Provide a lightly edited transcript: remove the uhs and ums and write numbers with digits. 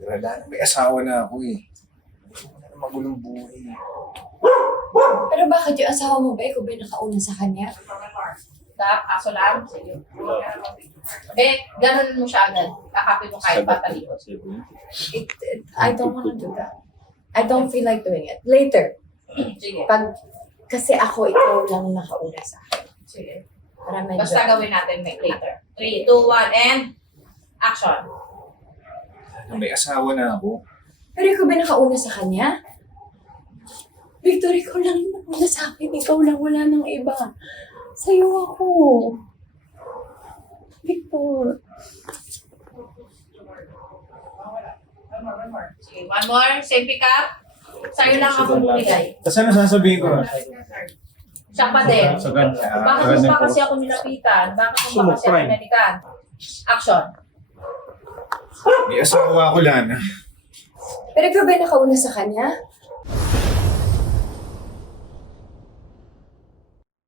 Wala na, may asawa na ako eh. Wala na magulong buhay. Pero bakit yung asawa mo ba? Ikaw ba yung nakauna sa kanya? Aso lang. Sige. Ganun mo siya agad. Kakapin mo kahit patalikod. I don't wanna do that. I don't feel like doing it. Later. Sige. Kasi ako, ikaw lang nakauna sa akin. Sige. Para medyo... Basta gawin natin later. 3, 2, 1, and action. May asawa na ako. Pero ikaw ba nakauna sa kanya? Victor, ikaw lang yung nauna sa akin. Ikaw lang, wala nang iba. Sa'yo ako. Victor. Sige, one more. Same pick up. Sa'yo lang ako bumigay. Tapos ano sasabihin ko? Siya pa din. Sagan. Bakit mo pa kasi ako nilapitan? Bakit mo pa kasi ako nanikan? Action. May asawa ako, Lana. Pero ikaw ba nakauna sa kanya?